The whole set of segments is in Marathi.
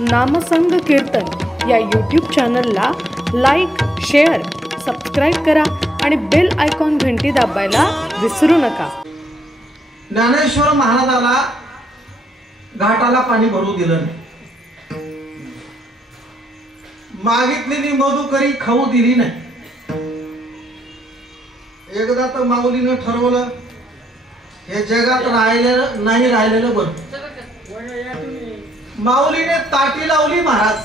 नामसंग कीर्तन या यूट्यूब चॅनलला लाईक, शेअर, सबस्क्राईब करा आणि बेल आयकॉन घंटी दाबायला विसरू नका. ज्ञानेश्वर महाराजाला घाटाला पाणी भरू दिलं नाही. मागितलेली मधुकरी खाऊ दिली नाही. एकदा तर माऊलीनं ठरवलं हे जगात राहिलेलं नाही राहिलेलं बरं. माऊलीने ताटी लावली महाराज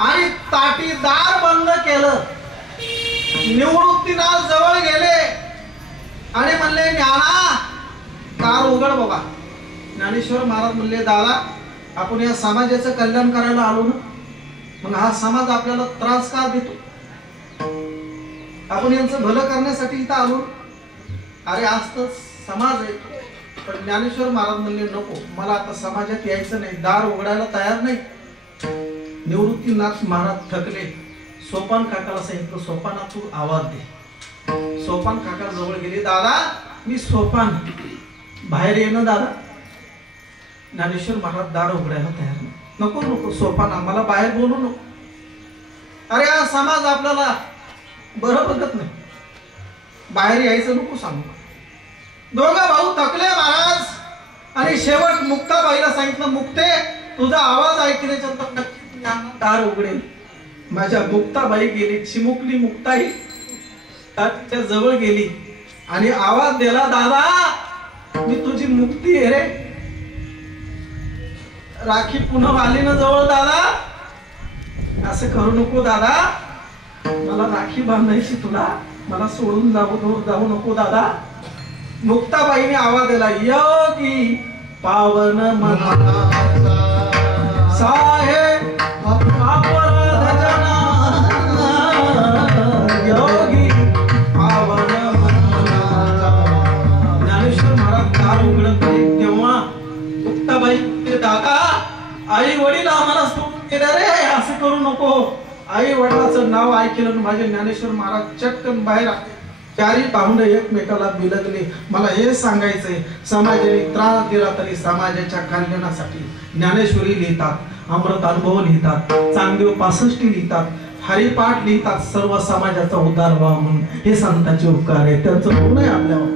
आणि ताटीदार बंद केलं. निवृत्तीनाथ जवळ गेले आणि म्हणले ज्ञाना कार उघड बाबा. ज्ञानेश्वर महाराज म्हणले दादा आपण या समाजाचं कल्याण करायला आलो ना, मग हा समाज आपल्याला त्रास का देतो? आपण यांचं भलं करण्यासाठी इथं आलो. अरे आज तर समाज आहे. पण ज्ञानेश्वर महाराज म्हणले नको, मला आता समाजात यायचं नाही, दार उघडायला तयार नाही. निवृत्तीनाथ महाराज थकले. सोपान काकाला सांगितलं सोपाना तू आवाज दे. सोपान काका जवळ गेले. दादा मी सोपान बाहेर येणं दादा. ज्ञानेश्वर महाराज दार उघडायला तयार नाही. नको नको सोपान आम्हाला बाहेर बोलू नको. अरे हा समाज आपल्याला बरं बघत नाही, बाहेर यायचं नको सांगू. दोघं भाऊ थकले महाराज आणि शेवट मुक्ताबाईला सांगितलं मुक्ते तुझा आवाज ऐकण्याच्या नक्की दार उघडेल. माझ्या मुक्ताबाई गेली. चिमुकली मुक्ताई तिच्या जवळ गेली आणि आवाज दिला दादा मी तुझी मुक्ती आहे रे. राखी पुन्हा आली ना जवळ. दादा असं करू नको दादा, मला राखी बांधायची तुला, मला सोडून जाऊ नको दादा. मुक्ताबाईने आवाज दिला योगी पावन मनाचा साहेब अपराध जना योगी पावन मनाचा. ज्ञानेश्वर महाराज दार उघडत नाही तेव्हा मुक्ताबाई दादा आई वडील आम्हाला सोडून गेले रे, असं करू नको. आई वडिलाचं नाव ऐकलं माझे ज्ञानेश्वर महाराज चटकन बाहेर आले. चारी पाहुणे एकमेकाला बिलगले. मला हे सांगायचंय समाजाने त्रास दिला तरी समाजाच्या कल्याणासाठी ज्ञानेश्वरी लिहितात, अमृत अनुभव लिहितात, चांगदेव 65 लिहितात, हरिपाठ लिहितात, सर्व समाजाचा उद्धार व्हावा म्हणून. हे संतांचे उपकार आहे. त्यांचं ऋण आहे आपल्यावर.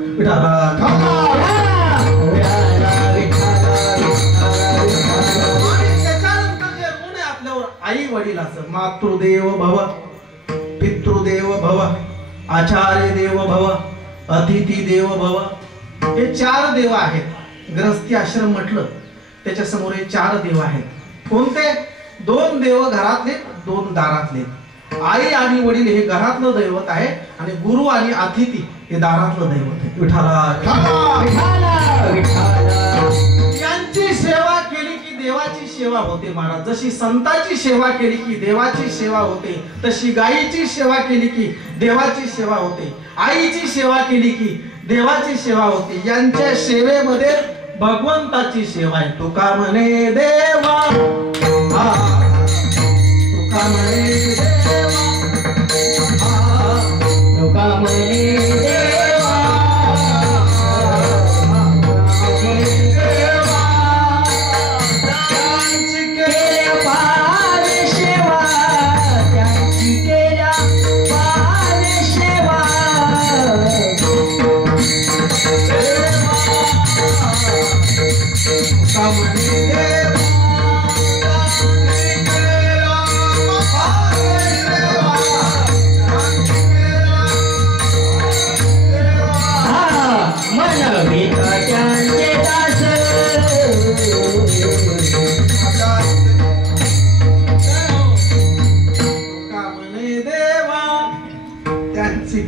आई वडिलाचं मातृदेव भव, पितृदेव भव, आचार्य देव भव, अतिथी देव भव. हे 4 देव आहेत. गृहस्थी आश्रम म्हटलं त्याच्या समोर हे 4 देव आहेत. कोणते? 2 देव घरातले, 2 दारातले. आई आणि वडील हे घरातलं दैवत आहे आणि गुरु आणि अतिथी हे दारातलं दैवत आहे. यांची सेवा केली की देवाची सेवा होते महाराज. जशी संतांची सेवा केली की देवाची सेवा होते, तशी गायीची सेवा केली की देवाची सेवा होते, आईची सेवा केली की देवाची सेवा होते. यांच्या सेवेमध्ये भगवंताची सेवा आहे. तुका म्हणे देवा, तुका म्हणे देवा, तुका म्हणे देवा,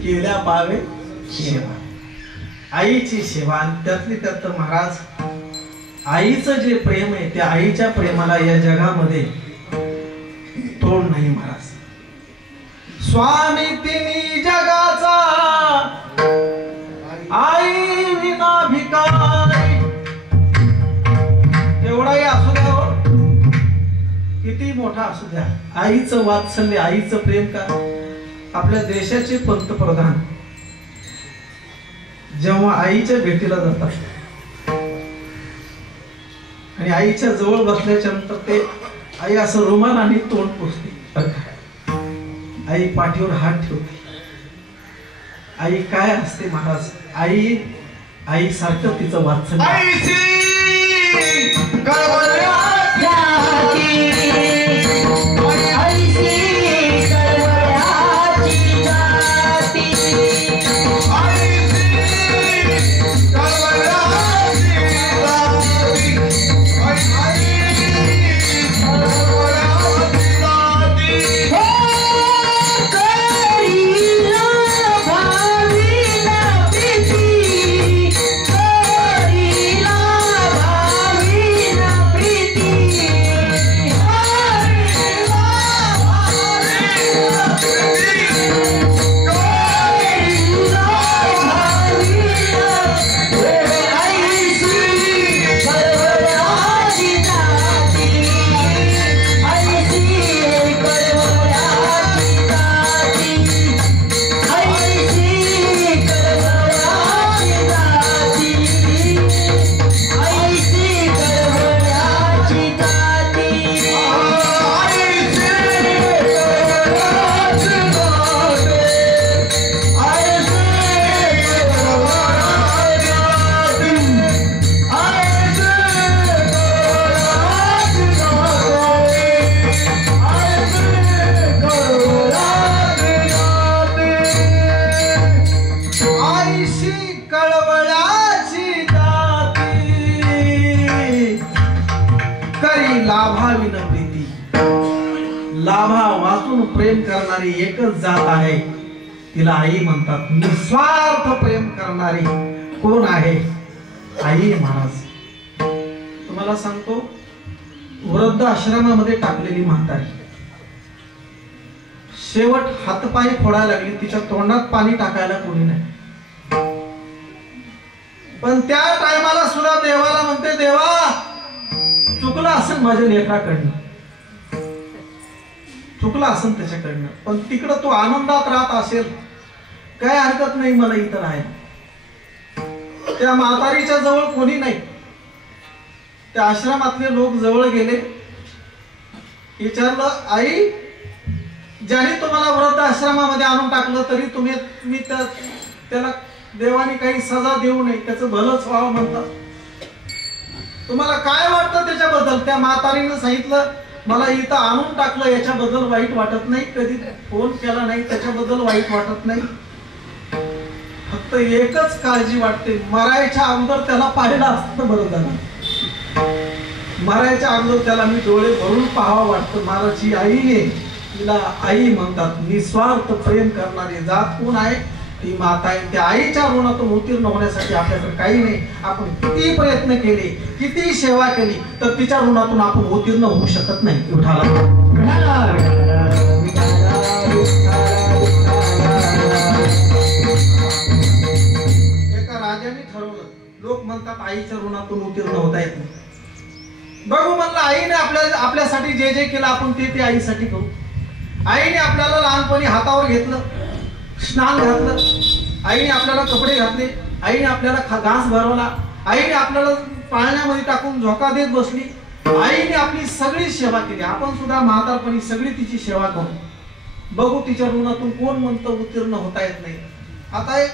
केल्या पावे सेवा. आईची सेवा. आणि त्यातली त्यात महाराज आईचं जे प्रेम आहे त्या आईच्या प्रेमाला या जगामध्ये तोड नाही महाराज. स्वामी तिनी जगाचा आई विना भिकारी. एवढाही असू द्या हो, किती मोठा असू द्या, आईचं वात्सल्य, आईचं प्रेम का. आपल्या देशाचे पंतप्रधान जेव्हा आईच्या भेटीला जातात आणि आईच्या जवळ बसल्याच्या नंतर ते आई असं रुमाल आणि तोंड पुसते. आई पाठीवर हात ठेवते. आई काय असते महाराज, आई आई सारखं तिचं वात्सल्य. लाभा वाचून प्रेम करणारी एकच जात आहे, तिला आई म्हणतात. निस्वार्थ प्रेम करणारी कोण आहे? आई महाराज. तुम्हाला सांगतो, वृद्ध आश्रमामध्ये टाकलेली म्हातारी शेवट हातपाय फोडायला लागली, तिच्या तोंडात पाणी टाकायला कोणी नाही. पण त्या टायमाला सुद्धा देवाला म्हणते, देवा चुकलं असेल माझ्या लेकराकडनं, चुकलं असेल त्याच्याकडनं, पण तिकडं तो आनंदात राहत असेल, काय हरकत नाही, मला इथं राहायला. त्या म्हातारीच्या जवळ कोणी नाही. त्या आश्रमातले लोक जवळ गेले, विचारलं, आई ज्याने तुम्हाला वृद्ध आश्रमामध्ये आणून टाकलं तरी तुम्ही त्याला देवाने काही सजा देऊ नये, त्याचं भलंच व्हावं म्हणतात. तुम्हाला काय वाटतं त्याच्याबद्दल? त्या म्हातारीनं सांगितलं, मला इथं आणून टाकलं याच्याबद्दल वाईट वाटत नाही, कधी फोन केला नाही त्याच्याबद्दल वाईट वाटत नाही, फक्त एकच काळजी वाटते, मरायच्या अगोदर त्याला पाहिलं असतं बरं झालं. मरायच्या अगोदर त्याला मी डोळे भरून पाहावं वाटतं. माझी आई आहे, तिला आई म्हणतात. निस्वार्थ प्रेम करणारी जात कोण आहे? ती माता आहे. त्या आईच्या ऋणातून उत्तीर्ण होण्यासाठी आपल्याकडे काही नाही. आपण किती प्रयत्न केले, किती सेवा केली, तर तिच्या ऋणातून आपण उत्तीर्ण होऊ शकत नाही. एका राजाने ठरवलं, लोक म्हणतात आईच्या ऋणातून उत्तीर्ण होता येत नाही. बघू म्हणलं, आईने आपल्यासाठी जे जे केलं आपण ते आईसाठी करू. आईने आपल्याला लहानपणी हातावर घेतलं, स्नान घातलं, आईने आपल्याला कपडे घातले, आईने आपल्याला घास भरवला, आईने आपल्याला पाळण्यामध्ये टाकून झोका देत बसली, आईने आपली सगळी सेवा केली. आपण सुद्धा म्हातारपणी सगळी तिची सेवा करू. बघू तिच्या ऋणातून कोण म्हणतं उत्तीर्ण होता येत नाही. आता एक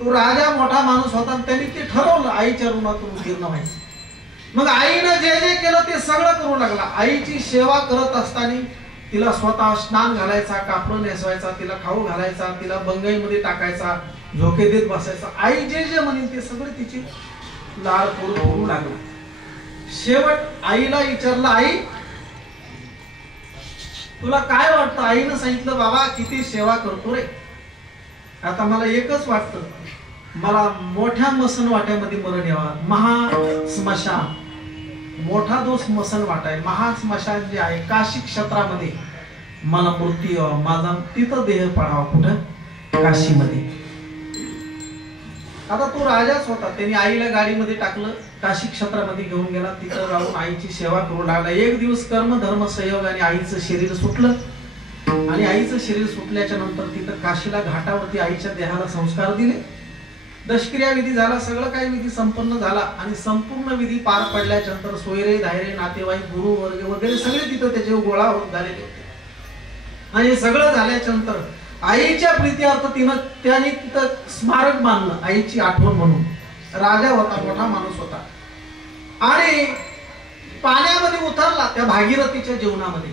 तो राजा मोठा माणूस होता, त्यांनी ते ठरवलं आईच्या ऋणातून उत्तीर्ण व्हायचं. मग आईनं जे जे केलं ते सगळं करू लागला. आईची सेवा करत असताना तिला स्वतः स्नान घालायचा, कापड नेसवायचा, तिला खाऊ घालायचा, तिला बंगईमध्ये टाकायचा, झोके देत बसायचा. आई जे जे म्हणेल ते सगळे तिची लाड करू लागला. शेवट आईला विचारलं, आई तुला काय वाटतं? आईनं सांगितलं, बाबा किती सेवा करतो रे, आता मला एकच वाटतं, मला मोठ्या मसन वाट्यामध्ये मरण यावा. महास्मशान, मोठा जो स्मशान वाटा आहे, महास्मशान जे आहे काशी क्षेत्रामध्ये, मला मृत्यू यावा, माझा तिथं देह पडावा. कुठं? काशीमध्ये. आता तो राजाच होता, त्यांनी आईला गाडीमध्ये टाकलं, काशी क्षेत्रामध्ये घेऊन गेला, तिथं राहून आईची सेवा करू लागला. एक दिवस कर्म धर्म संयोगाने आईचं शरीर सुटलं, आणि आईचं शरीर सुटल्याच्या नंतर तिथं काशीला घाटावरती आईच्या देहाला संस्कार दिले. दशक्रिया विधी झाला, सगळं काही विधी संपन्न झाला आणि संपूर्ण विधी पार पडल्याच्या नंतर सोयरे धायरे नातेवाईक गुरु वर्ग वगैरे सगळे तिथं त्याचे गोळा होत झालेले होते. आणि सगळं झाल्याच्या नंतर आईच्या प्रीत्यार्थ त्याने तिथं स्मारक बांधलं, आईची आठवण म्हणून. राजा होता, मोठा माणूस होता आणि पाण्यामध्ये उतरला त्या भागीरथीच्या जीवनामध्ये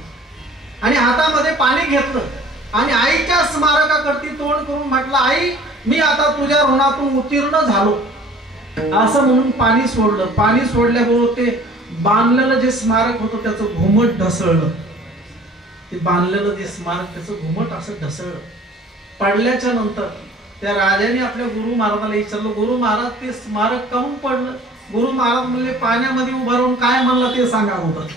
आणि हातामध्ये पाणी घेतलं आणि आईच्या स्मारकाकडती तोंड करून म्हटलं, आई मी आता तुझ्या ऋणातून उत्तीर्ण झालो असं म्हणून पाणी सोडलं. पाणी सोडल्याबरोबर ते बांधलेलं जे स्मारक होतं त्याचं घुमट ढसळलं. ते बांधलेलं जे स्मारक त्याचं घुमट असं ढसळलं. पडल्याच्या नंतर त्या राजाने आपल्या गुरु महाराजाला विचारलं, गुरु महाराज ते स्मारक काहून पडलं? गुरु महाराज म्हणले, पाण्यामध्ये उभं राहून काय म्हणलं ते सांगा होतं.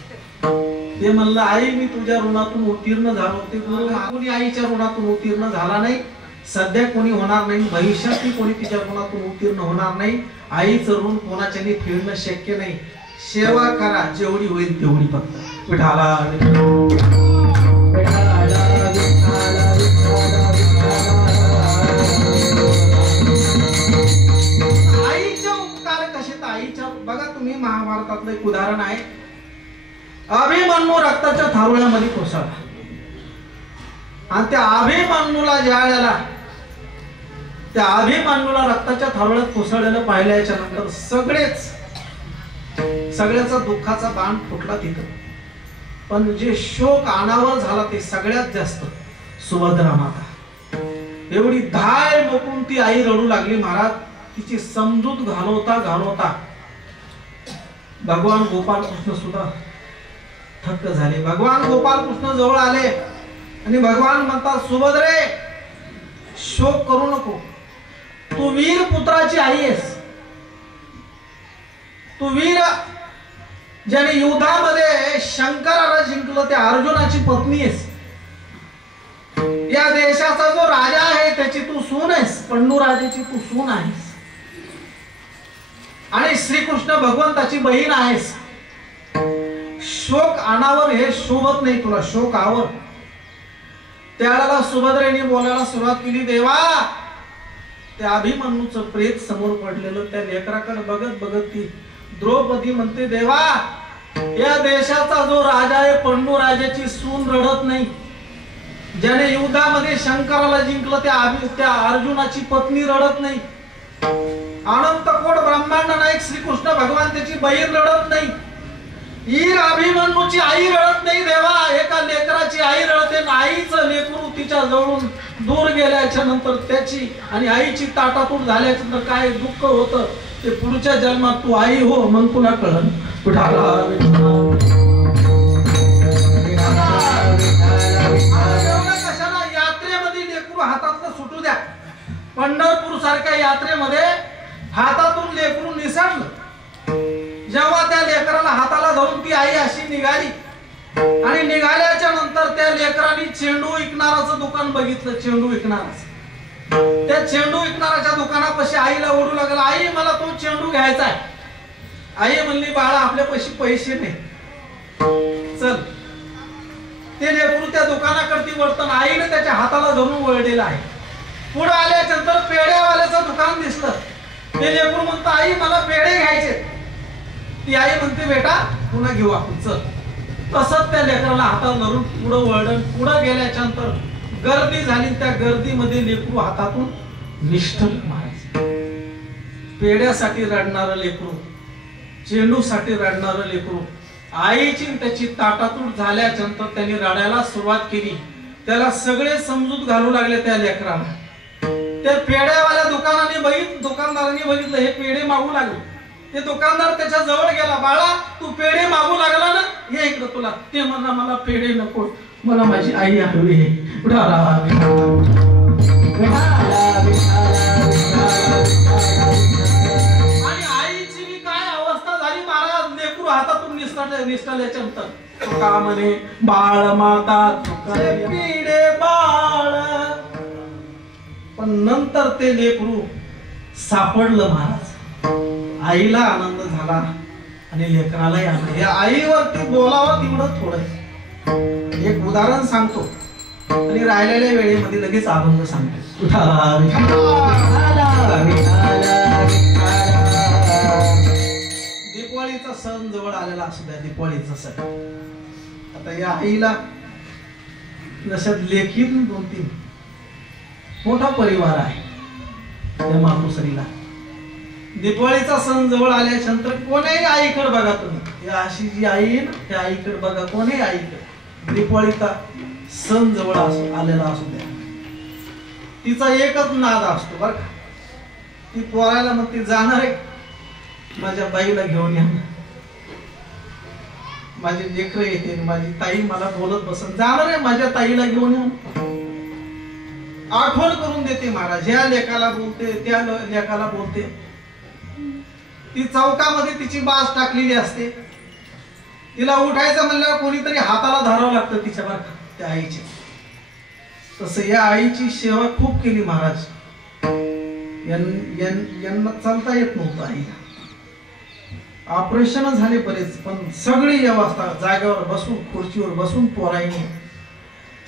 ते म्हणलं, आई मी तुझ्या ऋणातून उत्तीर्ण झालो. ते गुरु कोणी आईच्या ऋणातून उत्तीर्ण झाला नाही, सध्या कोणी होणार नाही, भविष्यातही कोणी तिच्या ऋणातून उत्तीर्ण होणार नाही. आईचं ऋण कोणाच्याने फेडणं शक्य नाही. सेवा करा जेवढी होईल तेवढी फक्त. विठाला आईचे उपकार कसे? तर आईच्या बघा तुम्ही महाभारतातलं एक उदाहरण आहे. अभिमन्यू रक्ताच्या थारोळ्यामध्ये कोसळला आणि त्या अभिमन्यूला ज्या वेळेला त्या अभिमन्यूला रक्ताच्या थारोळ्यात कोसळलेलं पाहिल्याच्या नंतर सगळ्याचा दुःखाचा बाण फुटला तिथं. पण जे शोक अनावर झाला ते सगळ्यात जास्त सुभद्रा माता. एवढी धाय बकून ती आई रडू लागली. महाराज तिची समजूत घालवता भगवान गोपाल कृष्ण सुद्धा थक्क झाले. भगवान गोपाल कृष्ण जवळ आले आणि भगवान म्हणतात, सुभद्रे शोक करू नको, तू वीर पुत्राची आई आहेस. तू वीर ज्याने युद्धामध्ये शंकराला जिंकलं त्या अर्जुनाची पत्नी आहेस. या देशाचा जो राजा आहे त्याची तू सून आहेस, पंडू राजाची तू सून आहेस आणि श्रीकृष्ण भगवंताची बहीण आहेस. शोक अनावर हे शोभत नाही तुला, शोक आवर. त्यावेळेला सुभद्रेने बोलायला सुरुवात केली, देवा त्या अभिमन्यूचं प्रेत समोर पडलेलं त्या लेकराकडे बघत बघत ती द्रौपदी म्हणते, देवा या देशाचा जो राजा आहे पंडू राजाची सून रडत नाही. ज्याने युद्धामध्ये शंकराला जिंकलं त्या अर्जुनाची पत्नी रडत नाही. अनंत कोट ब्रह्मांड नायक श्रीकृष्ण भगवान त्याची बहीण रडत नाही. ईर अभिमन्यूची आई रडत नाही. देवा एका लेकराची आई रडते. आईचं लेकरू तिच्या जवळून दूर गेल्याच्या नंतर त्याची आणि आईची ताटातूट झाल्याच्या नंतर काय दुःख होतं ते पुढच्या जन्मात तू आई हो मग तुला कळन. कशाला यात्रेमध्ये लेकरू हातातलं सुटू द्या. पंढरपूर सारख्या यात्रेमध्ये हातातून लेकरू निसटलं. जेव्हा त्या लेकराला हाताला धरून ती आई अशी निघाली आणि निघाल्याच्या नंतर त्या लेकरांनी चेंडू विकणाराचं दुकान बघितलं. चेंडू विकणाराचं त्या चेंडू विकणाराच्या दुकानापाशी आईला ओढू लागला, आई मला तो चेंडू घ्यायचा आहे. आई म्हणली, बाळा आपल्यापाशी पैसे नाही, चल. ते लेकरू त्या दुकानाकडती वळतं. आईने त्याच्या हाताला धरून वळलेला आहे. पुढे आल्याच्या नंतर पेढ्यावाल्याचं दुकान दिसलं. ते लेकरू म्हणतं, आई मला पेढे घ्यायचे. ती आई म्हणते, बेटा पुन्हा घेऊ आपण, चल. तसंच त्या लेकराला हाताला धरून पुढं वळलं. पुढं गेल्याच्या नंतर गर्दी झाली. त्या गर्दीमध्ये लेकरू हातातून निष्ठल मारायचं. पेढ्यासाठी रडणारं लेकरू, चेंडूसाठी रडणारं लेकरू. आईची त्याची ताटातूट झाल्याच्या नंतर त्यांनी रडायला सुरुवात केली. त्याला सगळे समजूत घालू लागले त्या लेकराला. त्या पेढ्यावाल्या दुकानदारांनी बघितलं, हे पेढे मागू लागले. ते दुकानदार त्याच्या जवळ गेला, बाळा तू पेढे मागू लागला ना, ये इकडं तुला. ते म्हणला, मला पेढे नको, मला माझी आई हवी आहे. आणि आईची मी काय अवस्था झाली महाराज. लेकरू हातातून निसटल्याच्या नंतर का म्हणे, बाळ माता पेढे बाळ. पण नंतर ते लेकरू सापडलं महाराज. आईला आनंद झाला आणि लेकरालाही आनंद. या आईवरती बोलावं तेवढं थोडं. एक उदाहरण सांगतो आणि राहिलेल्या वेळेमध्ये लगेच अभंग सांगतो. दीपावलीचा सण जवळ आलेला असू द्या, दीपावलीचा सण. आता या आईला जशात लेखी 2-3 मोठा परिवार आहे त्या मातोश्रीला. दीपावलीचा सण जवळ आल्याच्या नंतर कोणीही आईकडे बघा तुम्ही, या अशी जी आई आहे ना त्या आईकडे बघा, कोणीही आईकडे दीपावलीचा सण जवळ आलेला असू द्या, तिचा एकच नाद असतो बरं का. ती पोरायला मग ती जाणार आहे माझ्या बाईला घेऊन या, माझी लेकरं येते, माझी ताई मला बोलत बसन, जाणार आहे माझ्या ताईला घेऊन या. आठवण करून देते महाराज, ह्या लेकाला बोलते त्या लेकाला बोलते. ती चौकामध्ये तिची बाज टाकलेली असते, तिला उठायचं म्हणल्यावर कोणीतरी हाताला धरावं लागतं तिच्या बरं का त्या आईची. तसं या आईची सेवा खूप केली महाराज. यांना चालता येत नव्हतं आईला, ऑपरेशन झाले बरेच, पण सगळी व्यवस्था जागेवर बसून खुर्चीवर बसून पोराईने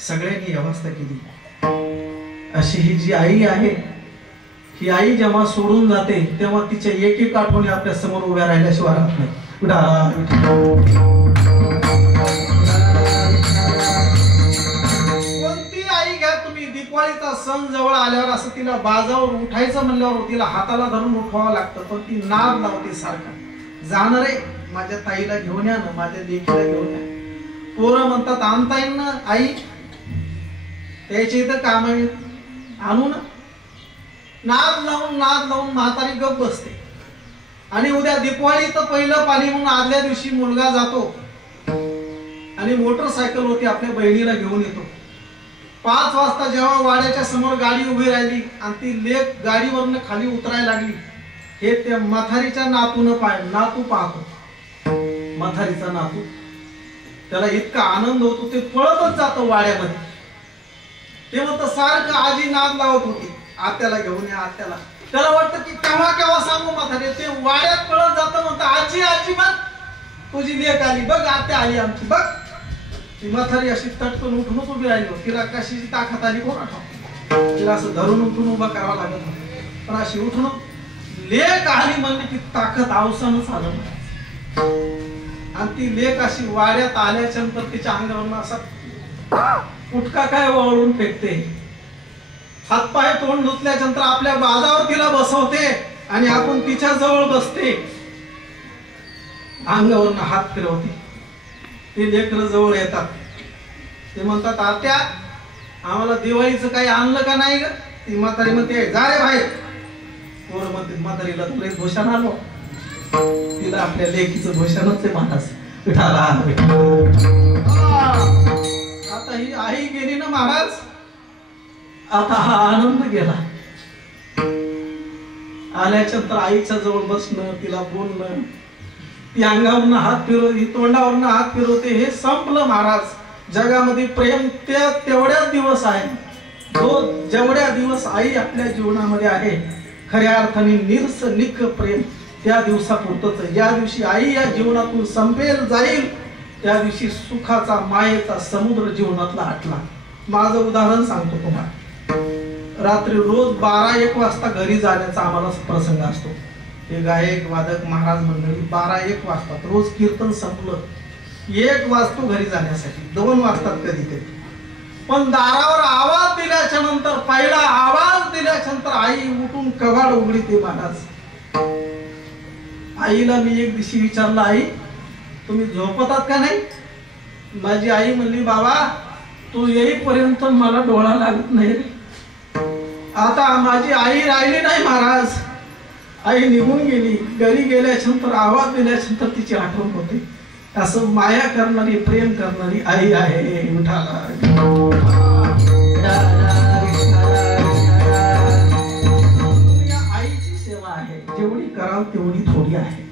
सगळ्यांनी व्यवस्था केली. अशी ही जी आई आहे, ही आई जेव्हा सोडून जाते तेव्हा तिच्या एक एक आठवणी आपल्या समोर उभ्या राहिल्याशिवाय राहत नाही. कोणती आई घ्या तुम्ही, दीपावलीचा सण जवळ आल्यावर असं तिला बाजावर उठायचं म्हणल्यावर तिला हाताला धरून उठवावं लागतं, पण ती नाद लावते सारखा, जाणार आहे माझ्या ताईला घेऊन या ना, माझ्या लेकीला घेऊन या. पोरं म्हणतात आणता येईल ना आई, त्याची तर काम आहे, आणू ना. नाद लावून म्हातारी गप बसते. आणि उद्या दिवाळी तर पहिलं पाणी म्हणून आदल्या दिवशी मुलगा जातो आणि मोटरसायकल होती आपल्या बहिणीला घेऊन येतो. 5 वाजता जेव्हा वाड्याच्या समोर गाडी उभी राहिली आणि ती लेक गाडीवरनं खाली उतरायला लागली, हे त्या म्हातारीच्या नातू पाहतो. म्हातारीचा नातू, त्याला इतका आनंद होतो, ते पळतच जातो वाड्यामध्ये. ते म्हणतं सारखं आजी नाद लावत होती, आत्याला घेऊन या आत्याला. त्याला वाटतं की केव्हा सांगू म्हातारी, ते वाड्यात पळत जातं, म्हणतं आजी आजी बघ तुझी लेक आली, बघ आत्या आली आमची बघ. ती म्हातारी अशी तटकन उठूनच उभी राहिली, तिला कशी ताकद आली कोण आठव, तिला असं धरून उठून उभा करावा लागत होता, पण अशी उठून लेक आली म्हणली की ताकद अवसानच आलं. आणि ती लेक अशी वाड्यात आल्याच्या नंतर तिच्या अंगावर असा उठका काय वळून फेकते, हातपाय तोंड धुतल्याच्या नंतर आपल्या बाजावर तिला बसवते आणि आपण तिच्या जवळ बसते, अंगावरनं हात फिरवते. ते लेकरं जवळ येतात, ते म्हणतात आत्या आम्हाला दिवाळीचं काही आणलं का नाही ग. ती म्हातारी म्हणते जा रे बाहेर. पोर म्हणते म्हातारीला तुला भूषण आलो, तिला आपल्या लेकीचं भूषणच आहे महाराज. आता ही आई गेली ना महाराज, आता हा आनंद गेला. आल्याच्या तर आईच्या जवळ बसणं, तिला बोलणं, ती अंगावरनं हात फिरवते, तोंडावरनं हात फिरवते, हे संपलं महाराज. जगामध्ये प्रेम तेवढ्याच दिवस आहे, जेवढ्या दिवस आई आपल्या जीवनामध्ये आहे, खऱ्या अर्थाने निख प्रेम त्या दिवसापुरतच. ज्या दिवशी आई या जीवनातून संपेल जाईल, त्या दिवशी सुखाचा मायेचा समुद्र जीवनातला आटला. माझं उदाहरण सांगतो तुम्हाला. रात्री रोज 12-1 वाजता घरी जाण्याचा आम्हाला प्रसंग असतो. हे गायक वादक महाराज मंडळी 12-1 वाजतात, रोज कीर्तन संपलं 1 वाजतो घरी जाण्यासाठी, 2 वाजतात कधी कधी. पण दारावर आवाज दिल्याच्या नंतर, पहिला आवाज दिल्याच्या नंतर आई उठून कवाड उघडीते महाराज. आईला मी एक दिवशी विचारलं, आई तुम्ही झोपतात का नाही. माझी आई म्हणली बाबा तू येईपर्यंत मला डोळा लागत नाही रे. आता माझी आई राहिली नाही महाराज, आई निघून गेली. घरी गेल्याच्या नंतर आवाज दिल्याच्या नंतर तिची आठवण होते. असं माया करणारी प्रेम करणारी आई आहे विठाला. या आईची सेवा आहे, जेवढी कराल तेवढी थोडी आहे.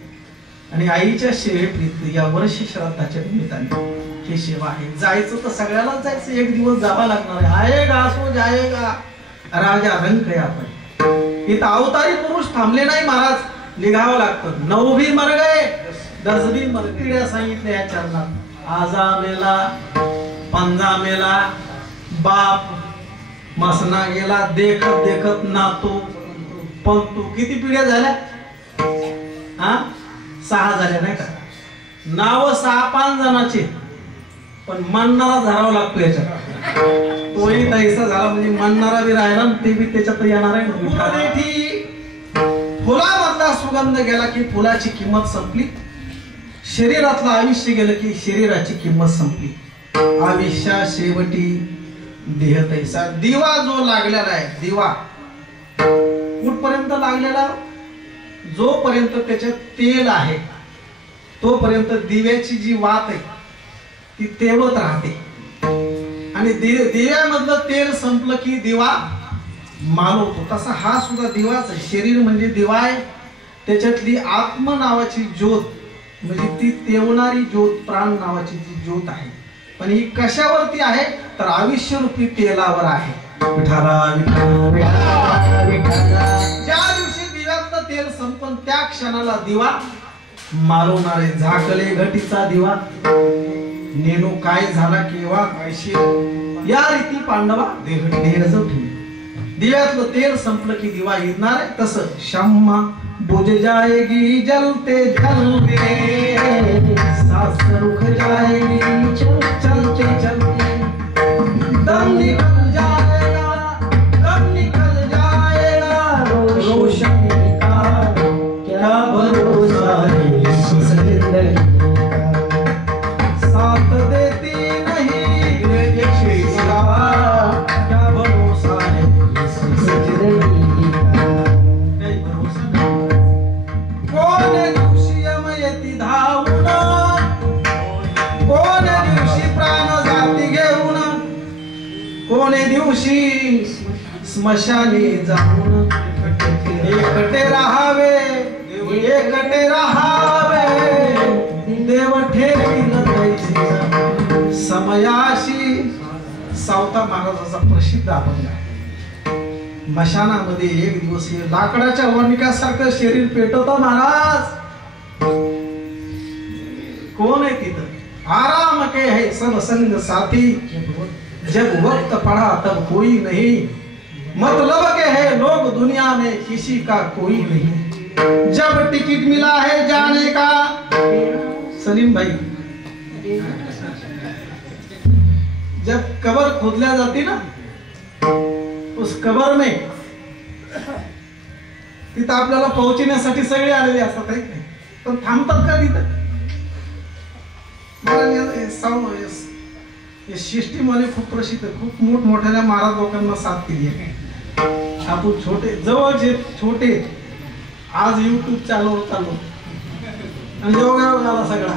आणि आईच्या सेवेत या वर्ष श्राद्धाच्या निमित्ताने ही सेवा आहे. जायचं तर सगळ्यालाच जायचं, एक दिवस जावा लागणार आहे. आएगा सो जाएगा राजा रंग आपण. इथं अवतारी पुरुष थांबले नाही महाराज, निघावं लागतं. 9 भी मर गए 10 भी मर गए सांगितले या चरणात. आजा मेला, पंजा मेला, बाप मसना गेला, देखत देखत नातू पण तू किती पिढ्या झाल्या? हा 6 झाल्या नाही का? नाव 6-5 जणांचे, पण म्हणणारा धरावा लागतो याच्यात. तोही तैसा झाला म्हणजे म्हणणारा बी राहिला, ते बी त्याच्यात येणार आहे. फुलामधला सुगंध गेला की फुलाची किंमत संपली. शरीरातलं आयुष्य गेलं की शरीराची किंमत संपली. आयुष्या शेवटी देह तैसा. दिवा जो लागलेला आहे, दिवा कुठपर्यंत लागलेला? जोपर्यंत त्याच्यात तेल आहे तोपर्यंत दिव्याची जी वात आहे ती तेवत राहते. आणि दिव्यामधलं तेल संपलं की दिवा मालवतो. तसा हा सुद्धा दिवाच आहे. शरीर म्हणजे दिवा आहे. त्याच्यातली आत्म नावाची ज्योत म्हणजे ती तेवणारी ज्योत, प्राण नावाची जी ज्योत आहे. पण ही कशावरती आहे? तर आयुष्य रूपी तेलावर आहे. ज्या दिवशी दिव्यातलं तेल संपन त्या क्षणाला दिवा मालवणार आहे. झाकले घटीचा दिवा, नेणू काय झाला केव्हा कायशी, या रीती पांडवा देह ठेवी. दिव्यातलं तेल संपलं की दिवा येणार आहे. तसं शम्मा बुझ जाएगी जलते जलते, सांस रुक जाएगी चलते चलते, दम निकल जाएगा, दम निकल जाएगा, रोशनी का क्या भरोसा है जिंदगी का, साथ देती नहीं क्या भरोसा है जिंदगी का. कोण्या दिवशी यमयती धावून, कोण्या दिवशी प्राण जाती घेऊन, कोण्या दिवशी स्मशानी जाऊन, एकटे राहावे एकटे राहावे, देव ठेवील तैसा समयाशी. सावता महाराजाचा प्रसिद्ध अभंग आहे. मशानामध्ये एक दिवस लाकडाच्या वणक्यासारखं शरीर पेटवत महाराज. कोण आहे तिथं? आराम के है सब संग साथी, जब वक्त पड़ा तब कोई नहीं, मतलब के है लोग दुनिया में किसी का कोई नहीं, जब टिकट मिला है जाने का. सलीम भाई, जब कबर खोदल्या जाती ना, उस कबर में तिथं आपल्याला पोहोचण्यासाठी सगळे आलेले असतात आहे, पण थांबतात का तिथं? शिष्टी मध्ये खूप प्रसिद्ध, खूप मोठमोठ्या महाराज लोकांना साथ केली आहे. आपण छोटे जवळचे छोटे आज युट्यूब चॅनल चालू आणि योग झाला सगळा.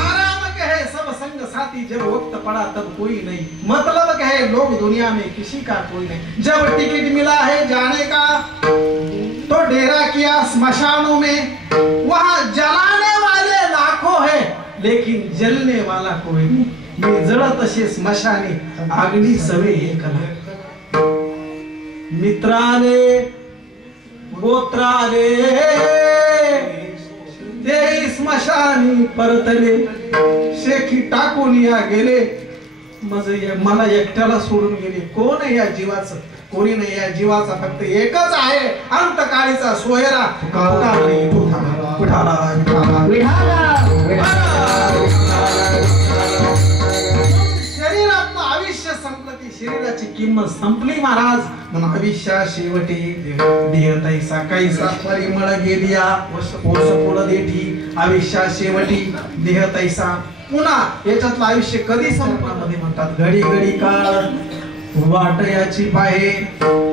आराम कहे सब संग साथी, जब वक्त पड़ा तब कोई नहीं, मतलब कहे लोग दुनिया में किसी का कोई नहीं, जब टिकट मिला है जाने का तो डेरा किया स्मशानों में, वहां जलाने वाले लाखों है लेकिन जलने वाला कोई नहीं. मी जळत असे स्मशानी अग्नी सवे एकला. मित्राले गोत्राले ते स्मशानी परतले, शेखी टाकून या गेले, मला एकट्याला सोडून गेले. कोण आहे या जीवाचं? कोणी नाही. या जीवाचा फक्त एकच आहे, अंतकाळीचा सोयरा. शरीरातलं आयुष्य संपलं की शरीराची किंमत संपली महाराज. म्हणून आयुष्या शेवटी देह तैसा कैसा, परिमळ गेलिया वस पुढ देठी. आयुष्या शेवटी देह तैसा. पुन्हा याच्यातलं आयुष्य कधी संपणार मध्ये म्हणतात घडी घडी काळ वाट याची पाहे,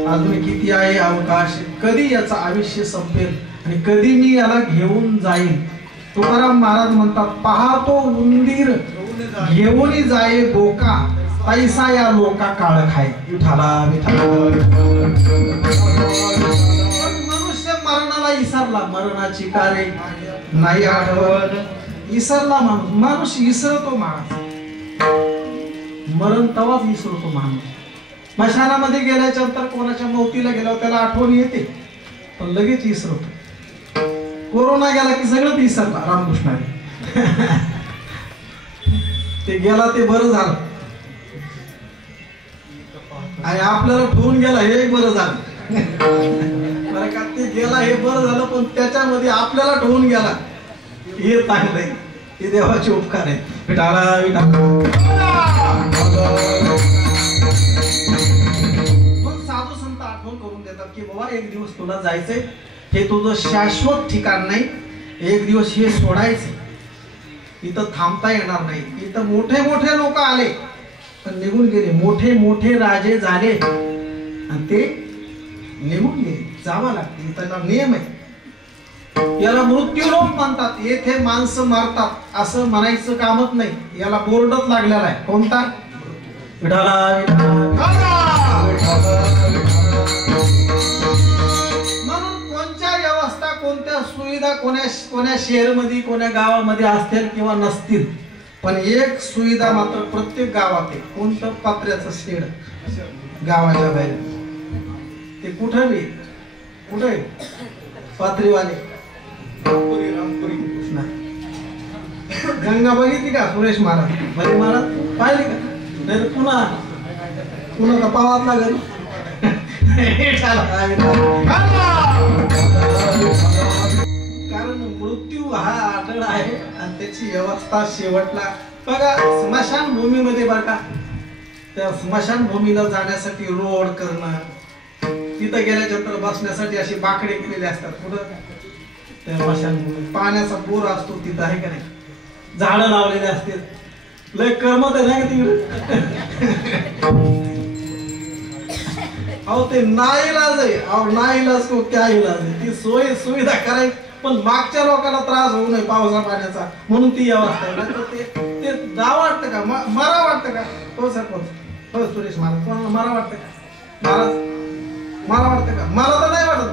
अजून किती आहे अवकाश, कधी याचं आयुष्य संपेल आणि कधी मी याला घेऊन जाईल. तुकाराम महाराज म्हणतात पाहतो उंदीर घेऊन जाये बोका, पैसा या लोका काळ खाय. विठाला विठाला. मनुष्य मरणाला विसरला, मरणाची कारे नाही आठवत. विसरला माणूस, माणूस विसरतो महाराज. मरण तवाच विसरतो माणूस. स्मशानामध्ये गेल्याच्या नंतर कोणाच्या मौतीला गेल्यावर त्याला आठवण येते, पण लगेच विसरतो. कोरोना गेला की सगळं विसरला रामकृष्णाने. ते गेला ते बरं झालं. आणि आपल्याला ठेवून गेला हे बरं झालं. बरं का, ते गेला हे बरं झालं, पण त्याच्यामध्ये आपल्याला ठेवून गेला हे चांगलं आहे. हे देवाचे उपकार आहे. विठाला मग साधू संत आठवण करून देतात की बाबा एक दिवस तुला जायचंय, हे तुझं शाश्वत ठिकाण नाही, एक दिवस हे सोडायचं, इथं थांबता येणार नाही. इथं मोठे मोठे लोक आले पण निघून गेले, मोठे मोठे राजे झाले आणि ते निघून गेले, जावं लागते. त्याला नियम आहे. याला मृत्यूलोक म्हणतात. येथे माणसं मारतात असं म्हणायचं कामच नाही, याला बोर्डच लागलेला आहे. कोणता? म्हणून कोणत्या व्यवस्था, कोणत्या सुविधा कोण्या शहरमध्ये, कोण्या गावामध्ये असतील किंवा नसतील, पण एक सुविधा मात्र प्रत्येक गावात आहे. कोणतं? पत्र्याचं शेड गावाच्या बाहेर. ते कुठं बी कुठे पत्रीवाले गंगा बघितली का? सुरेश महाराज बरे महाराज पाहिली का? नाही पुन्हा पुन्हा पावात लागेल. कारण मृत्यू हा आठवडा आहे आणि त्याची व्यवस्था शेवटला बघा स्मशानभूमीमध्ये. बरं का, त्या स्मशानभूमीला जाण्यासाठी रोड करणं, तिथं गेल्यानंतर बसण्यासाठी अशी बाकडे केलेले असतात. कुठं? त्या स्मशानभूमी. पाण्याचा बोर असतो तिथं, आहे का नाही? झाडं लावलेले असते. लय कर्मत आहे ना तिकडे. अहो ते नाईलाज आहे. अहो नाईलाज को क्या इलाज आहे. ती सोय सुविधा करायची, पण मागच्या लोकांना त्रास होऊ नये पावसा पाण्याचा, म्हणून ती व्यवस्था आहे. ते जावं वाटतं का? मरा वाटतं का? हो सरपंच, हो सुरेश महाराज, कोणाला मरा वाटतं का? महाराज मला वाटतं का? मला तर नाही वाटत.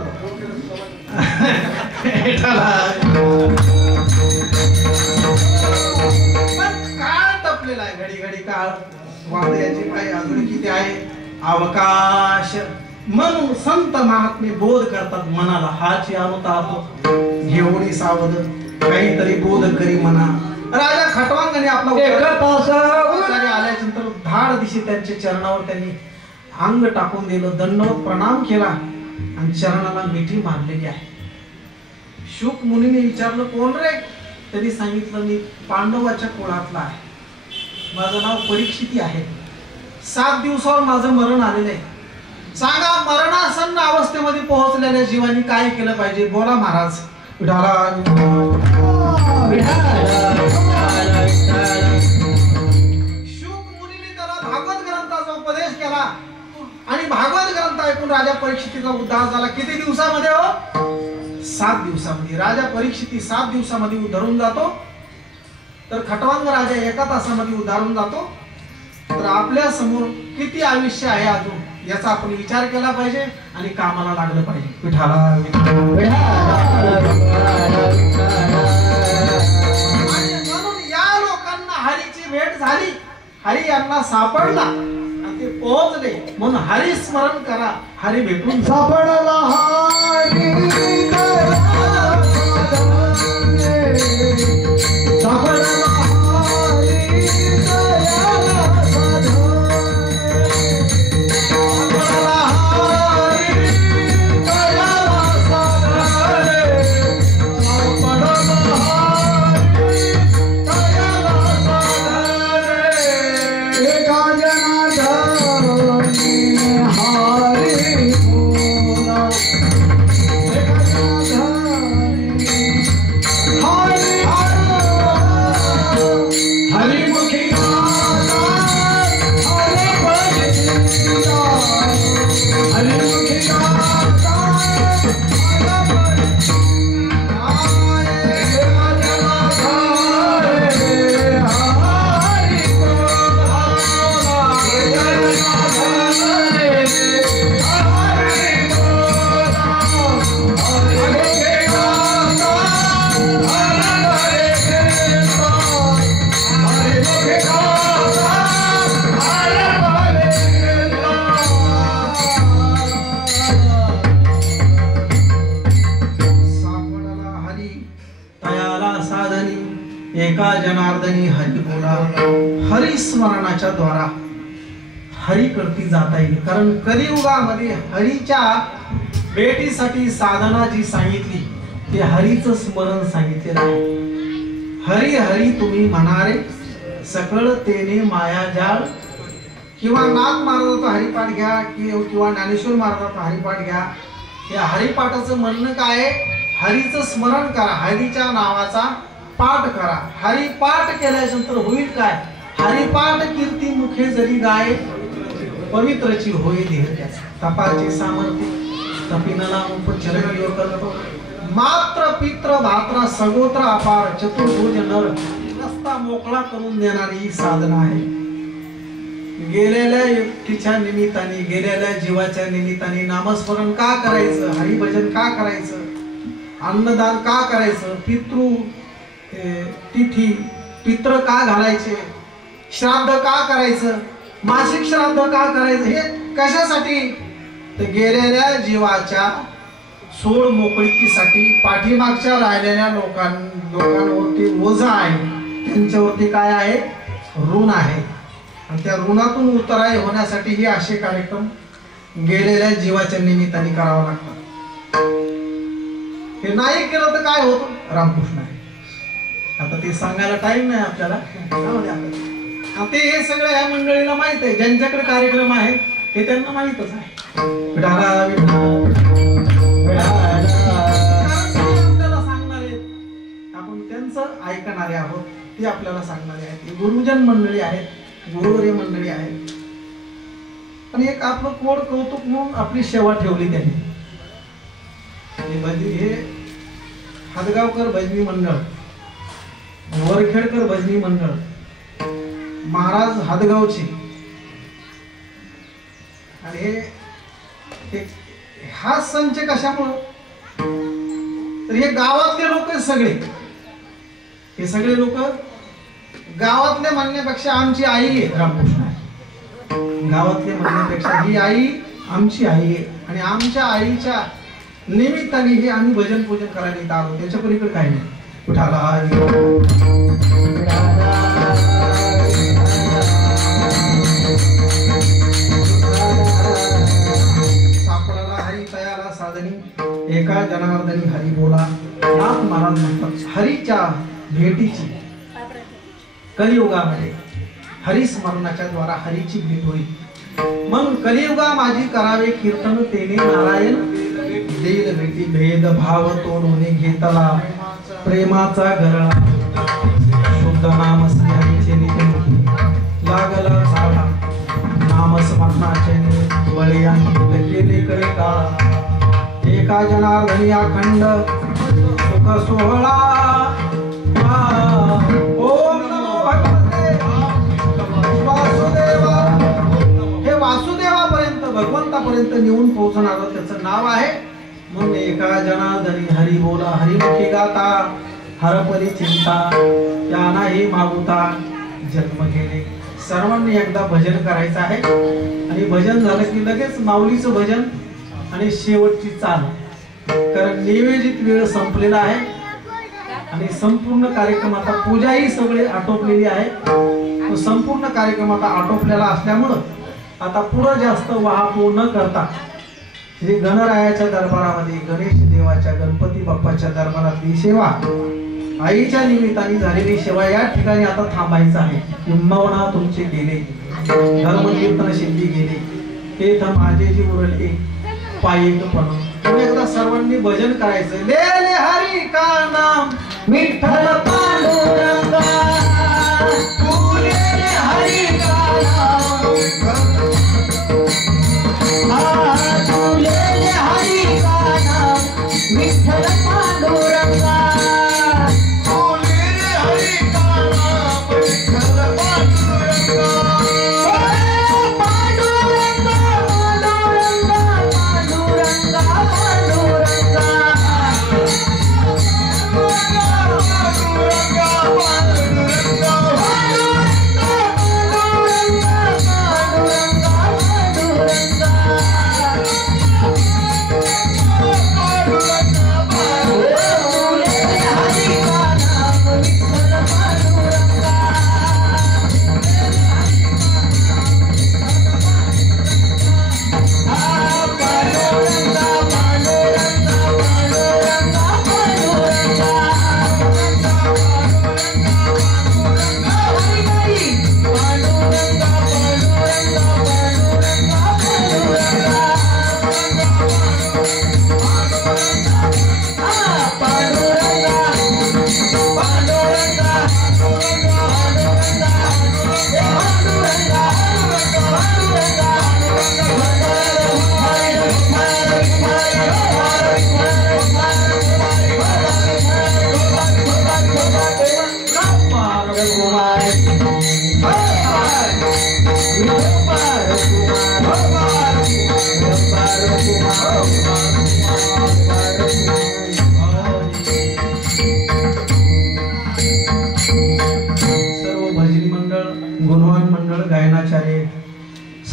काळ टपलेला आहे, घडी घडी काळ वादळाची पाय अजून किती आहे अवकाश. म्हणून संत महात्मे बोध करतात मनाला, हाची अनुताप घेऊनी सावध काहीतरी बोध करी म्हणा. राजा खटवांगाने आपला आल्यानंतर धाड दिशी त्यांच्या चरणावर त्यांनी अंग टाकून दिलं, दंडवत प्रणाम केला आणि चरणाला मिठी मारलेली आहे. शुक मुनीने विचारलं कोण रे? त्यांनी सांगितलं मी पांडवाच्या कुळातला आहे, माझं नाव परीक्षिती आहे, 7 दिवसावर माझं मरण आलेलं आहे. सांगा मरणासन्न अवस्थेमध्ये पोहोचलेल्या जीवानी काय केलं पाहिजे? बोला महाराज. शुक मुनीने त्याला भागवत ग्रंथाचा उपदेश केला आणि भागवत ग्रंथ ऐकून राजा परीक्षितीचा उद्धार झाला. किती दिवसामध्ये? हो 7 दिवसामध्ये. राजा परीक्षिती 7 दिवसामध्ये उद्धरून जातो, तर खटवांग राजा 1 तासामध्ये उद्धारून जातो. तर आपल्या समोर किती आयुष्य आहे अजून याचा आपण विचार केला पाहिजे आणि कामाला लागलं पाहिजे. विठाला म्हणून या लोकांना हरीची भेट झाली, हरी यांना सापडला आणि ते पोहोचले. म्हणून हरी स्मरण करा, हरी भेटून सापडला हरी हरीकडती जाता येईल. कारण कलियुगामध्ये हरीच्या भेटीसाठी साधना जी सांगितली ते हरीचं स्मरण सांगितलेलं आहे. हरी हरी तुम्ही म्हणारे सकळ तेने मायाजाळ. किंवा नाथ महाराजाचा हरिपाठ घ्या किंवा ज्ञानेश्वर महाराजाचा हरिपाठ घ्या. या हरिपाठाचं म्हणणं काय आहे? हरीचं स्मरण करा, हरीच्या नावाचा पाठ करा. हरिपाठ केल्यानंतर होईल काय? हरिपाठ कीर्ती मुखे जरी गाय पवित्रची होय देह त्याचा. तपाचे सामर्थ्य तपिनला उपचरण योग करतो. मात्र पित्र भात्रा सगोत्र अपार चतुर्भुज नर रस्ता मोकळा करून देणारी ही साधना आहे. गेलेल्या व्यक्तीच्या निमित्ताने, गेलेल्या जीवाच्या निमित्ताने नामस्मरण का करायचं? हरिभजन का करायचं? अन्नदान का करायचं? तिथी पित्र का घालायचे? श्राद्ध का करायचं? मासिक श्राद्ध का करायचं? हे कशासाठी? तर गेलेल्या जीवाच्या सोड मोकळीकीसाठी. पाठीमागच्या राहिलेल्या लोकांवरती ओझा आहे, त्यांच्यावरती काय आहे? ऋण आहे. आणि त्या ऋणातून उतराई होण्यासाठी हे असे कार्यक्रम गेलेल्या जीवाच्या निमित्ताने करावा लागतात. हे नाही केलं तर काय होतं? रामकृष्ण आहे. आता ते सांगायला टाइम नाही आपल्याला. आता हे सगळं या मंडळीला माहित आहे. ज्यांच्याकडे कार्यक्रम आहे हे त्यांना माहितच आहे. आपल्याला सांगणार आहेत, आपण त्यांचं ऐकणारे आहोत, ते आपल्याला सांगणारे आहेत. गुरुजन मंडळी आहेत, गुरुवर्य मंडळी आहेत. पण एक आपलं कोड कौतुक म्हणून आपली सेवा ठेवली त्यांनी. हे हदगावकर भजनी मंडळ, वरखेडकर भजनी मंडळ, महाराज हदगावचे. आणि हा संच कशामुळं? तर हे गावातले लोक सगळे, हे सगळे लोक गावातले म्हणण्यापेक्षा आमची आई आहे रामकृष्ण आहे. गावातले म्हणण्यापेक्षा ही आई आमची आई आहे. आणि आमच्या आईच्या निमित्ताने हे आम्ही भजन पूजन करायला इथं आलो. त्याच्या पलीकडे काही नाही. उठाला सापडाला हरी तयाला साधनी एका जनार्दनी हरी बोला. नाथ महाराज म्हणतात हरीच्या भेटीची कलियुगामध्ये हरिस्मरणाच्या द्वारा हरीची भेट होईल. मग कलियुगा माझी करावे कीर्तन तेने नारायण देईल भेटी. भेदभाव तोडून घेतला प्रेमाचा गरळा. शुद्ध नाम हरीचे नित्य लागला झाला. नामस्मरणाचे बळीयांकित केले कडे काळा. एका जनार्दनी अखंड सुख सोहळा. ओम नमो भगवते वासुदेवा. हे वासुदेवापर्यंत, भगवंतापर्यंत नेऊन पोहोचणारं त्याचं नाव आहे. मग एका जनार्दनी हरी बोला. हरिमुखी गाता हरपरी चिंता या नाही मागुता जन्म गेले. सर्वांनी एकदा भजन करायचं आहे. आणि भजन झालं की लगेच माऊलीचं भजन आणि शेवटची चाल. कारण निवेदित वेळ संपलेला आहे आणि संपूर्ण कार्यक्रम आता पूजाही सगळे आटोपलेली आहे. तो संपूर्ण कार्यक्रम आता आटोपलेला असल्यामुळं आता पुढं जास्त वाहपू न करता श्री गणरायाच्या दरबारामध्ये, गणेश देवाच्या, गणपती बाप्पाच्या दरबारातली सेवा, आईच्या निमित्ताने झालेली सेवा या ठिकाणी आता थांबायचं आहे. किंबहुना तुमचे गेले धर्म कीर्तन सिद्धी गेले ते माझे जी उरले पायिकपण. एकदा सर्वांनी भजन करायचं. ले ले हरी का नाम विठ्ठल पांडुरंगा. तू ले ले हरी का नाम तू ले ले हरी का नाम विठ्ठल पांडुरंगा.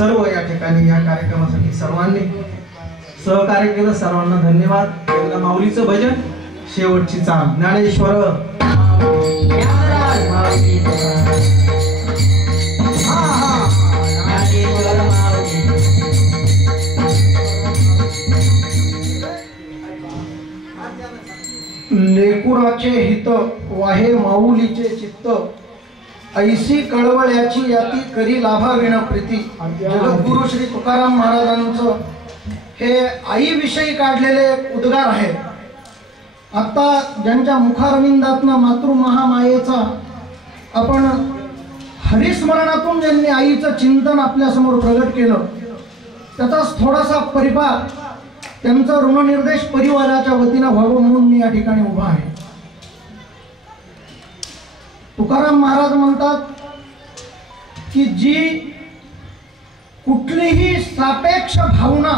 सर्व या ठिकाणी या कार्यक्रमासाठी सर्वांनी सहकार्य केलं. सर्वांना धन्यवाद. एकदा माऊलीचं भजन, शेवटची चाल. ज्ञानेश्वर लेकुराचे हित वाहे माऊलीचे चित्त, ऐसी कळवळ्याची याती करी लाभाविण प्रीती. जगद्गुरु श्री तुकाराम महाराजांचं हे आईविषयी काढलेले उद्गार आहेत. आता ज्यांच्या मुखारविंदातनं मातृमहामायेचा आपण हरिस्मरणातून ज्यांनी आईचं चिंतन आपल्यासमोर प्रगट केलं, त्याचाच थोडासा परिपाक त्यांचा ऋणनिर्देश परिवाराच्या वतीनं व्हावं म्हणून मी या ठिकाणी उभा आहे. तुकाराम महाराज म्हणतात की जी कुठलीही सापेक्ष भावना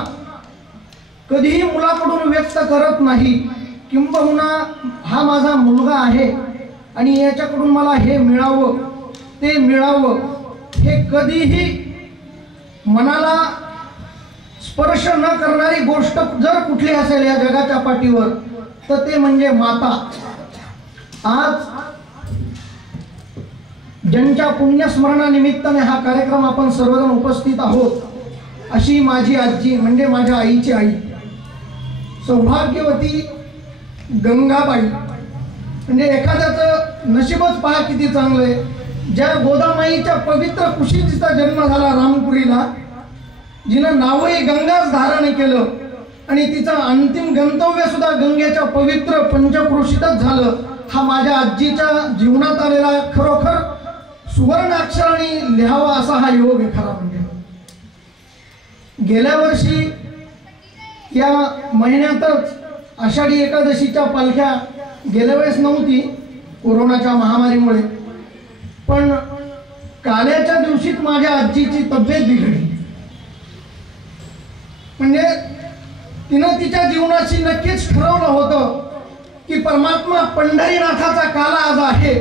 कधीही मुलाकडून व्यक्त करत नाही, किंबहुना हा माझा मुलगा आहे आणि याच्याकडून मला हे मिळावं ते मिळावं, हे कधीही मनाला स्पर्श न करणारी गोष्ट जर कुठली असेल या जगाच्या पाठीवर, तर ते म्हणजे माता. आज ज्यांच्या पुण्यस्मरणानिमित्ताने हा कार्यक्रम आपण सर्वजण उपस्थित आहोत, अशी माझी आजी म्हणजे माझ्या आईची आई सौभाग्यवती गंगाबाई. म्हणजे एखाद्याचं नशीबच पहा किती चांगलंय. ज्या गोदामाईच्या पवित्र कुशीत तिचा जन्म झाला रामपुरीला, जिनं नावही गंगाच धारण केलं आणि तिचं अंतिम गंतव्य सुद्धा गंगेच्या पवित्र पंचक्रोशीतच झालं. हा माझ्या आजीच्या जीवनात आलेला खरोखर सुवर्ण अक्षराने लिहावा असा हा योग आहे खरा म्हणजे. गेल्या वर्षी या महिन्यातच आषाढी एकादशीच्या पालख्या गेल्या वेळेस नव्हती कोरोनाच्या महामारीमुळे, पण काल्याच्या दिवशीच माझ्या आजीची तब्येत बिघडली. म्हणजे तिनं तिच्या जीवनाशी नक्कीच ठरवलं होतं की परमात्मा पंढरीनाथाचा काला आज आहे.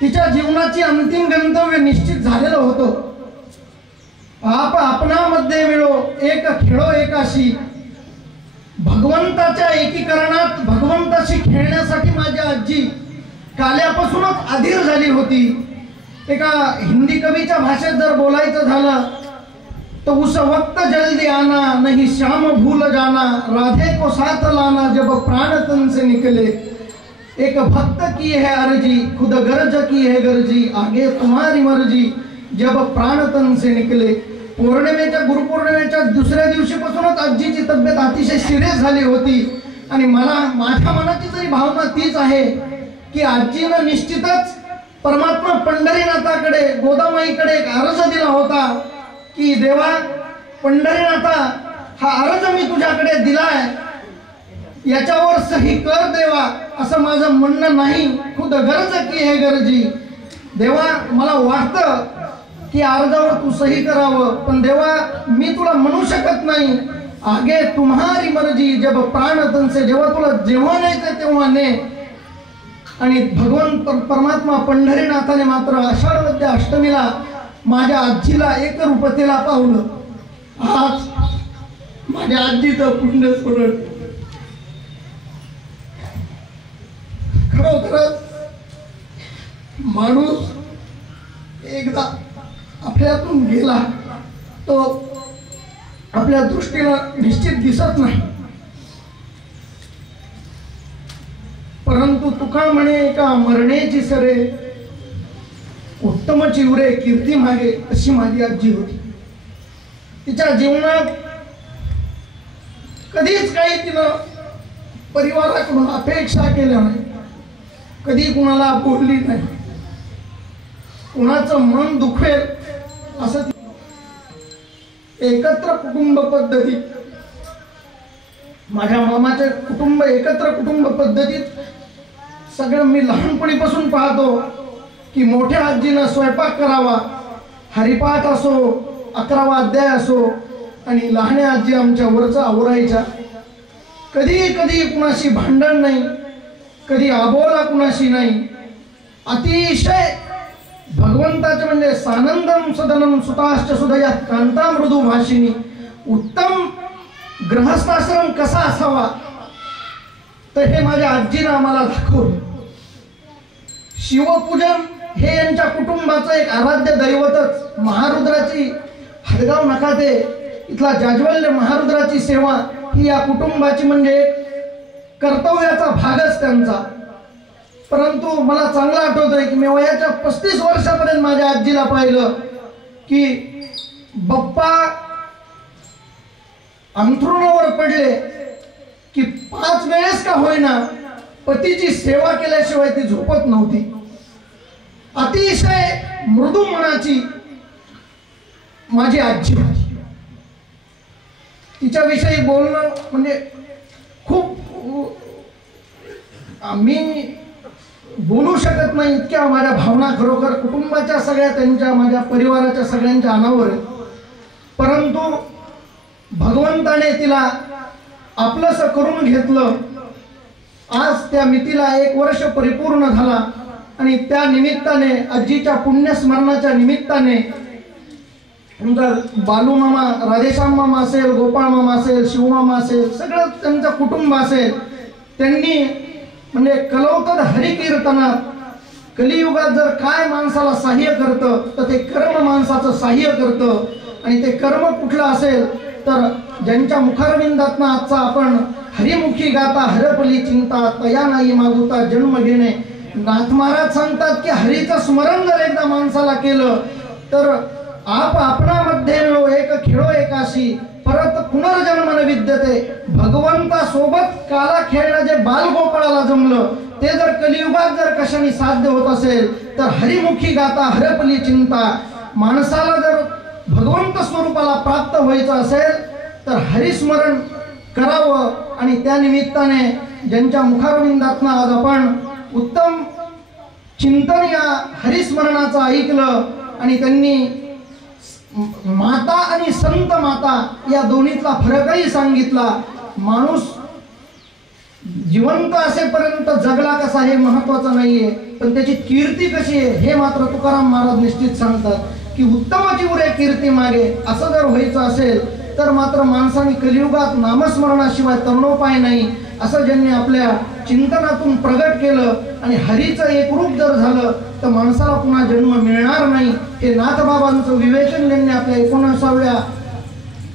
तिच्या जीवनाची अंतिम गंतव्य निश्चित झालेलं होतं. आप आपणामध्ये मिळो एक खेळो एकाशी. भगवंताच्या एकीकरणात भगवंताशी खेळण्यासाठी माझी आजी काल्यापासूनच अधीर झाली होती. एका हिंदी कवीच्या भाषेत जर बोलायचं झालं तो उस वक्त जल्दी आना नहीं श्याम भूल जाना, राधे को साथ लाना जब प्राण तन से निकले. एक भक्त की है अर्जी खुद गर्ज की है गर्जी, आगे तुम्हारी मर्जी जब प्राण तन से निकले. पौर्णिमेच्या गुरुपौर्णिमेच्या दुसऱ्या दिवशीपासूनच आजीची तब्येत अतिशय सिरियस झाली होती आणि मला माझ्या मनाची तरी भावना तीच आहे की आजीनं निश्चितच परमात्मा पंढरीनाथाकडे गोदामाईकडे एक अर्ज दिला होता की देवा पंढरीनाथा, हा अर्ज मी तुझ्याकडे दिलाय, याच्यावर सही कर देवा, असं माझं म्हणणं नाही. खुद गरज की हे गरजी. देवा मला वाटतं की अर्जावर तू सही करावं, पण देवा मी तुला म्हणू शकत नाही. आगे तुम्हारी मर्जी जब प्राण तन से, जेव्हा तुला जेव्हा न्यायचं तेव्हा ने. आणि भगवान परमात्मा पंढरीनाथाने मात्र आषाढ मध्य अष्टमीला माझ्या आजीला एक रूपतेला पावलं. आज माझ्या आजीचं पुण्य स्मरण. खरोखरच माणूस एकदा आपल्यातून गेला तो आपल्या दृष्टीला निश्चित दिसत नाही, परंतु तुका म्हणे एका मरण्याची सरे उत्तम चिवरे कीर्ती मागे, अशी माझी आजी होती. तिच्या जीवनात कधीच काही तिनं परिवाराकडून अपेक्षा केल्या नाही, कधी कुणाला बोलली नाही, कुणाचं मन दुखेल असं. एकत्र कुटुंब पद्धतीत, माझ्या मामाचे कुटुंब एकत्र कुटुंब पद्धतीत सगळं मी लहानपणीपासून पाहतो की मोठ्या आजीनं स्वयंपाक करावा, हरिपाठ असो, 11वा अध्याय असो, आणि लहान्या आजी आमच्या वरचं आवरायच्या. कधी कधी कुणाशी भांडण नाही, कधी आबोला कुणाशी नाही. अतिशय भगवंताचे म्हणजे सानंदम सदनम सुताश्च सुदया कांता मृदू भाषिणी. उत्तम गृहस्थाश्रम कसा असावा तर हे माझ्या आजीनं आम्हाला दाखवलं. शिवपूजन हे यांच्या कुटुंबाचं एक आराध्य दैवतच. महारुद्राची हदगाव नखाते इथला जाज्वल्य महारुद्राची सेवा ही या कुटुंबाची म्हणजे कर्तव्याचा भागच त्यांचा. परंतु मला चांगलं आठवतंय की मी वयाच्या 35 वर्षापर्यंत माझ्या आजीला पाहिलं की बाप्पा अंथरुणावर पडले की 5 वेळेस का होईना पतीची सेवा केल्याशिवाय ती झोपत नव्हती. अतिशय मृदू मनाची माझी आजी होती. तिच्याविषयी बोलणं म्हणजे खूप मी बोलू शकत नाही इतक्या माझ्या भावना खरोखर कुटुंबाच्या सगळ्या त्यांच्या माझ्या परिवाराच्या सगळ्यांच्या अनावर आहेत. परंतु भगवंताने तिला आपलंसं करून घेतलं. आज त्या मितीला 1 वर्ष परिपूर्ण झाला आणि त्या निमित्ताने आजीच्या पुण्यस्मरणाच्या निमित्ताने तुमचा बालू मामा, राधेश्याम मामा असेल, गोपाळ मामा असेल, शिवमामा असेल, सगळं त्यांचं कुटुंब असेल, त्यांनी म्हणजे कलवतद हरिकीर्तनात कलियुगात जर काय माणसाला सहाय्य करतं तर ते कर्म माणसाचं सहाय्य करतं. आणि ते कर्म कुठलं असेल तर ज्यांच्या मुखारविंदातनं आजचा आपण हरिमुखी गाता हरपली चिंता तया नाही मागुता जन्म घेणे. नाथ महाराज सांगतात की हरीचं स्मरण जर एकदा माणसाला केलं तर आप आपणामध्ये मिळो एक खेळो एकाशी परत पुनर्जन्म न विद्यते. भगवंता सोबत काला खेळणं जे बालगोपाळाला जमलं ते जर कलियुगात जर कशाने साध्य होत असेल तर हरिमुखी गाता हरपली चिंता. माणसाला जर भगवंत स्वरूपाला प्राप्त व्हायचं असेल तर हरिस्मरण करावं. आणि त्या निमित्ताने ज्यांच्या मुखारविंदातनं आज आपण उत्तम चिंतन या हरिस्मरणाचं ऐकलं आणि त्यांनी माता आणि संत माता या दोन्हीतला फरकही सांगितला. माणूस जिवंत असेपर्यंत जगला कसा हे महत्वाचं नाहीये, पण त्याची कीर्ती कशी आहे हे मात्र तुकाराम महाराज निश्चित सांगतात की उत्तमाची उरे कीर्ती मागे. असं जर व्हायचं असेल तर मात्र माणसाने कलियुगात नामस्मरणाशिवाय तरुणोपाय नाही असं ज्यांनी आपल्या चिंतनातून प्रगट केलं. आणि हरीचं एक रूप जर झालं तर माणसाला पुन्हा जन्म मिळणार नाही हे नाथबाबांचं विवेचन ज्यांनी आपल्या 19व्या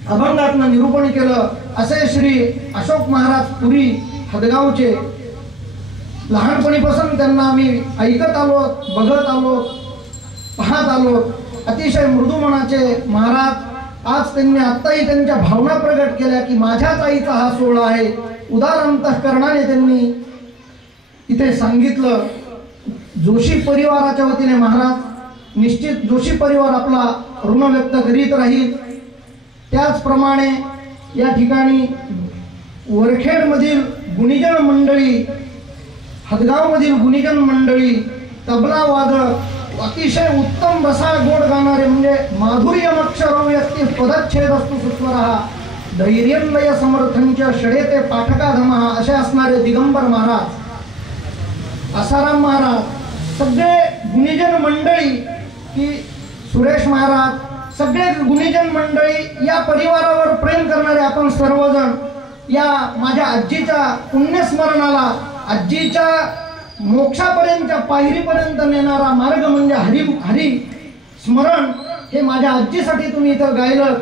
अभंगातनं निरूपण केलं. असे श्री अशोक महाराज पुरी हदगावचे. लहानपणीपासून त्यांना आम्ही ऐकत आलो, बघत आलो, पाहत आलो. अतिशय मृदू मनाचे महाराज. आज त्यांनी आत्ताही त्यांच्या भावना प्रगट केल्या की माझ्याच आईचा हा सोहळा आहे. उदार अंतःकरणाने त्यांनी इथे सांगितलं. जोशी परिवाराच्या वतीने महाराज निश्चित जोशी परिवार आपला ऋण व्यक्त करीत राहील. त्याचप्रमाणे या ठिकाणी वरखेडमधील गुणीजन मंडळी, हदगावमधील गुणीजन मंडळी, तबला वादक, अतिशय उत्तम रसाळ गोड गाणारे म्हणजे माधुर्यमक्षरो व्यक्ती पदच्छेद असतो सुस्वरहा धैर्यंलय समर्थंच षडेते पाठकाधमहा असे असणारे दिगंबर महाराज, आसाराम महाराज, सगळे गुणीजन मंडळी की सुरेश महाराज, सगळे गुणीजन मंडळी या परिवारावर प्रेम करणारे आपण सर्वजण या माझ्या आजीच्या पुण्यस्मरणाला, आजीच्या मोक्षापर्यंतच्या पायरीपर्यंत नेणारा मार्ग म्हणजे हरी स्मरण हे माझ्या आजीसाठी तुम्ही इथं गायलं.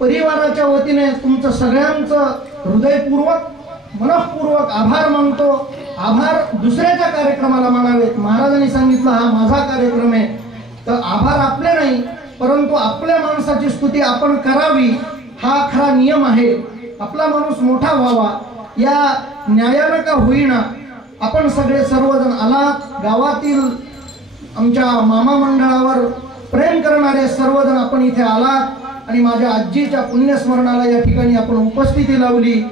परिवाराच्या वतीने तुमचं सगळ्यांचं हृदयपूर्वक मनःपूर्वक आभार मानतो. आभार दुसऱ्याच्या कार्यक्रमाला मानावेत. महाराजांनी सांगितलं हा माझा कार्यक्रम आहे, तर आभार आपले नाही परंतु आपल्या माणसाची स्तुती आपण करावी हा खरा नियम आहे. आपला माणूस मोठा व्हावा या न्यायानं का होईना आपण सगळे सर्वजण आलात. गावातील आमच्या मामा मंडळावर प्रेम करणारे सर्वजण आपण इथे आलात आणि माझ्या आजीच्या पुण्यस्मरणाला या ठिकाणी आपण उपस्थिती लावली.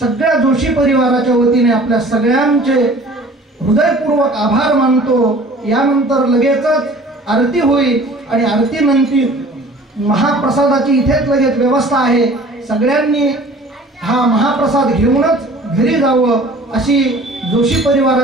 सगळ्या जोशी परिवाराच्या वतीने आपल्या सगळ्यांचे हृदयपूर्वक आभार मानतो. यानंतर लगेचच आरती होईल आणि आरतीनंतर महाप्रसादाची इथेच लगेच व्यवस्था आहे. सगळ्यांनी हा महाप्रसाद घेऊनच घरी जावं अशी जोशी परिवाराची